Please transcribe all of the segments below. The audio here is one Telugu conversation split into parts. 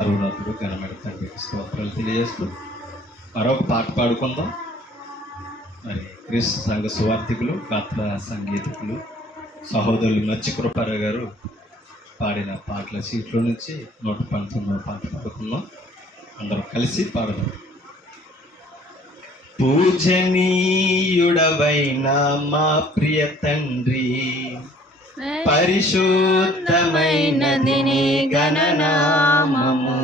సర్వోన్నతుడు ఘనమైన తండ్రికి స్తోత్రాలు తెలియజేస్తూ మరొక పాట పాడుకుందాం. మరి క్రీస్తు సంఘ సువార్థికులు, గాత్ర సంగీతకులు సహోదరులు మర్చి కృపారావు గారు పాడిన పాటల సీట్లో నుంచి 119వ పాట పాడుకుందాం. అందరం కలిసి పాడదాం. పూజనీయుడవైన మా ప్రియ తండ్రి, పరిశుద్ధమైనది నీ గణనామము.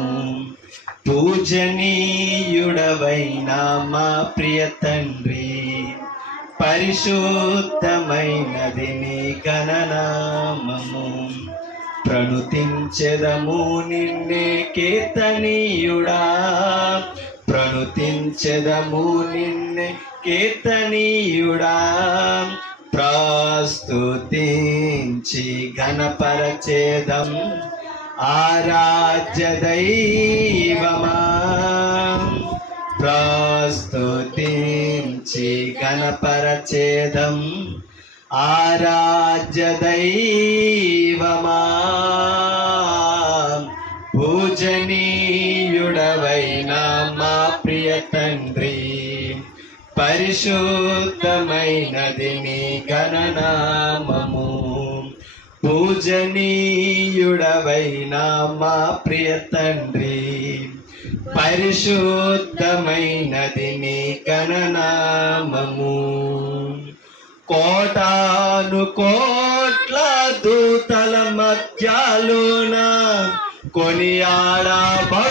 పూజనీయుడవైన మా ప్రియ తండ్రి, పరిశుద్ధమైనది నీ గణనామము. ప్రణుతించెదము నిన్నే కీర్తనీయుడా, ప్రణుతించెదము నిన్నే కీర్తనీయుడా. ప్రస్తుతించి ఘనపరచేదం ఆరాధ్య దైవమా. ప్రస్తుతించి ఘనపరచేదం ఆరాధ్య దైవమా. పూజనీయుడవైన మా ప్రియ తండ్రి, పరిశుద్ధమైనది నీ గణనామము. పూజనీయుడవైన మా ప్రియ తండ్రి, పరిశుద్ధమైనది నీ గణనామము. కోటాను కోట్ల దూతల మధ్యలోన కొనియాడబడుచున్న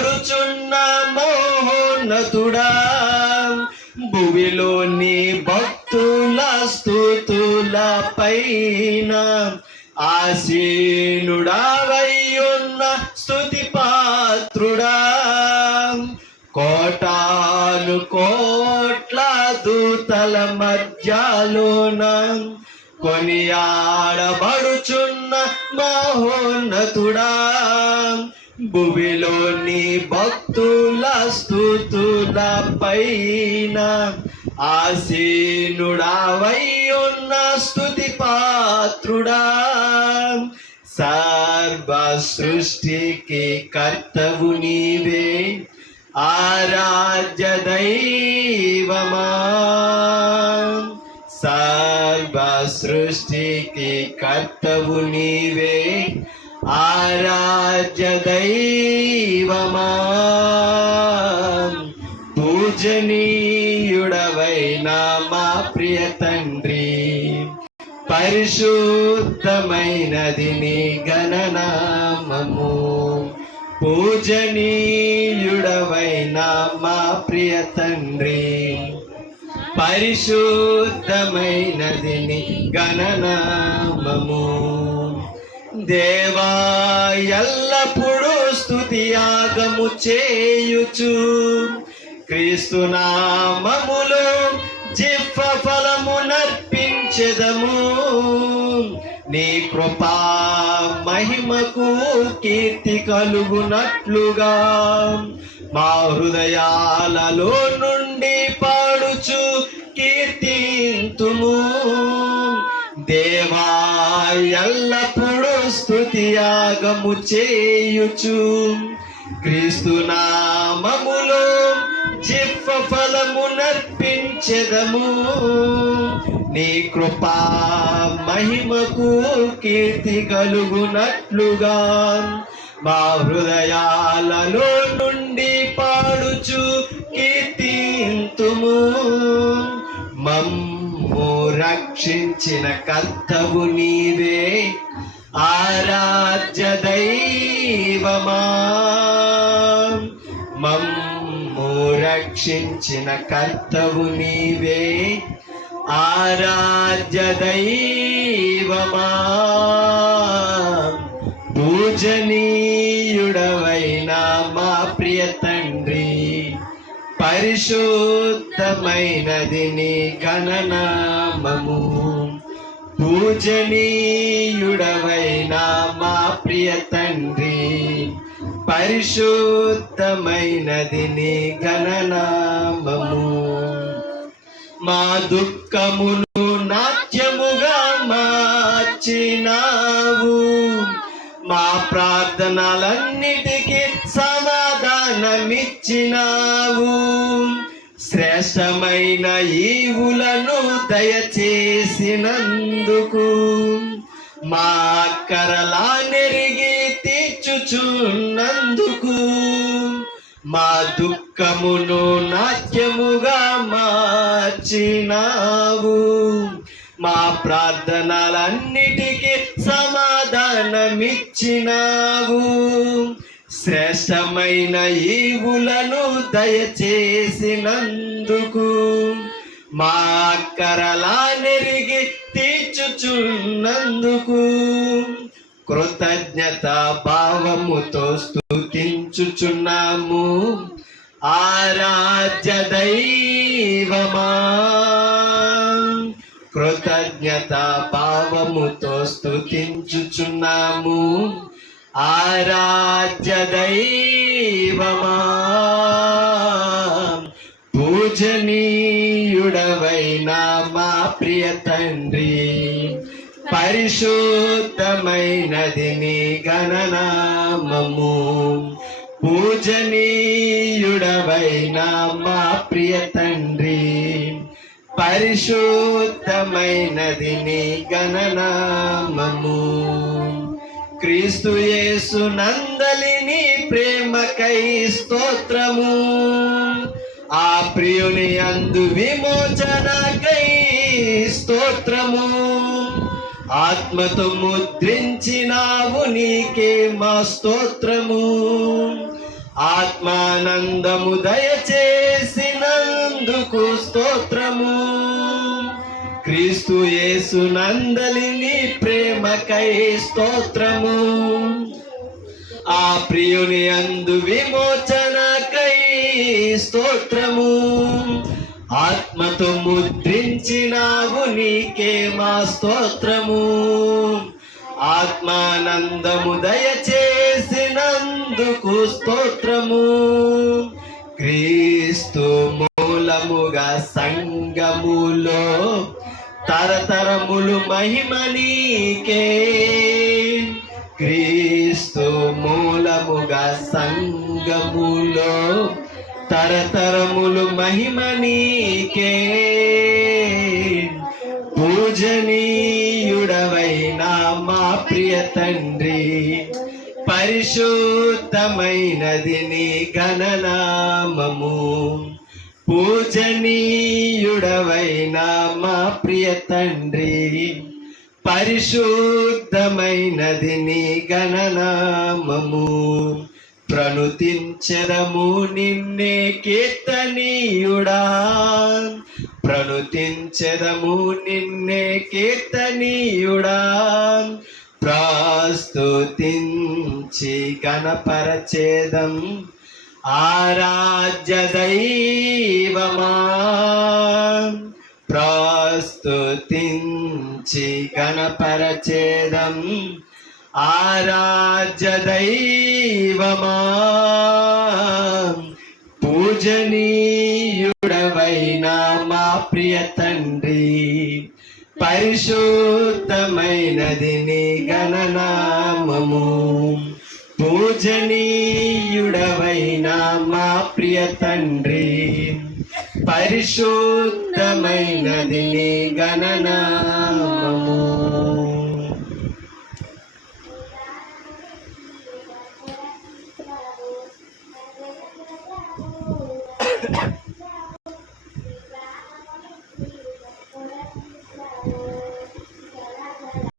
మహోన్నతుడా, భువిలోని భక్తుల స్తుతుల పైన ఆసీనుడవైయున్న స్తుతి పాత్రుడా. కోటాను కోట్ల దూతల మధ్యలోన కొనియాడబడుచున్న మహోన్నతుడా, భువిలోని భక్తుల స్తుతుల పైన ఆసీనుడవైయున్న స్తుతి పాత్రుడా. సర్వ సృష్టికి కర్తవు నీవే, ఆరాధ్య దైవమా. సర్వ సృష్టికి కర్తవు నీవే, ఆరాధ్య దైవమా. పూజనీయుడవైన మా ప్రియ తండ్రి, పరిశుద్ధమైనది నీ గణనామము. పూజనీయుడవైన మా ప్రియ తండ్రి, పరిశుద్ధమైనది నీ గణనామము. దేవా ఎల్లప్పుడూ స్తుతియాగము చేయుచు, క్రీస్తు నామములో జిహ్వ ఫలము నర్పించెదము. నీ కృపా మహిమకు కీర్తి కలుగునట్లుగా మా హృదయాలలో నుండి పాడుచు కీర్తింతుము. దేవా ఎల్లప్పుడూ స్తుతియాగము చేయుచు, క్రీస్తు నామములో జిహ్వ ఫలము నర్పించెదము. నీ కృపా మహిమకు కీర్తి కలుగునట్లుగా మా హృదయాలలో నుండి పాడుచు కీర్తింతుము. మమ్ము రక్షించిన కర్తవు నీవే, ఆరాధ్య దైవమా. మమ్ము రక్షించిన కర్తవు నీవే, ఆరాధ్య దైవమా. పూజనీయుడవైన మా ప్రియ తండ్రి, పరిశుద్ధమైనది నీ గణనామము. పూజనీయుడవైన మా ప్రియ తండ్రి, పరిశుద్ధమైనది నీ గణనామము. మా దుఃఖమును నాట్యముగా మార్చినావు, మా ప్రార్థనలన్నిటికీ సమా సమాధానమిచ్చినావు, శ్రేష్టమైన ఈవులను దయచేసినందుకు. మా అక్కరలా నెరిగి తీర్చుచున్నందుకు, మా దుఃఖమును నాట్యముగా మార్చినావు. మా ప్రార్థనలన్నిటికీ సమాధానమిచ్చినావు, శ్రేష్టమైన ఈవులను దయచేసినందుకు. మా అక్కరలా నెరిగి తీర్చుచున్నందుకు, కృతజ్ఞత భావముతో స్తుతించుచున్నాము. ఆరాధ్య దైవమా, కృతజ్ఞత భావముతో స్తుతించుచున్నాము. ఆరాధ్య దైవమా, పూజనీయుడవైన మా ప్రియ తండ్రి, పరిశుద్ధమైనది నీ గణనామము. పూజనీయుడవైన మా ప్రియ తండ్రి, పరిశుద్ధమైనది నీ గణనామము. క్రీస్తు యేసు నందలిని ప్రేమకై స్తోత్రము. ఆ ప్రియుని అందు విమోచనకై స్తోత్రము. ఆత్మతో ముద్రించినావు, నీకే మా స్తోత్రము. ఆత్మానందము దయచేసినందుకు స్తోత్రము. క్రీస్తు యేసు నందలిని ప్రేమకై స్తోత్రము. ఆ ప్రియుని అందు విమోచనకై స్తోత్రము. ఆత్మతో ముద్రించినావు, నీకే మా స్తోత్రము. ఆత్మానందము దయచేసినందుకు స్తోత్రము. క్రీస్తు మూలముగా సంగములో తరతరములు మహిమ నీకే. క్రీస్తు మూలముగా సంగములో తరతరములు మహిమ నీకే. పూజనీయుడవైన మా ప్రియ తండ్రి, పరిశుద్ధమైనది నీ గణనామము. పూజనీయుడవైన మా ప్రియ తండ్రి, పరిశుద్ధమైనది నీ గణనామము. ప్రణుతించెదము నిన్నే కీర్తనీయుడా, ప్రణుతించెదము నిన్నే కీర్తనీయుడా. ప్రస్తుతించి గణపరచేదం ఆరాధ్య దైవమా. ప్రస్తుతించి గణపరచేదం ఆరాధ్య దైవమా. పూజనీయుడవైన మా ప్రియ తండ్రి, పరిశుద్ధమైనది నీ గణనామము. పూజనీయుడవైన మా ప్రియ తండ్రి, పరిశుద్ధమైనది నీ గణనామము.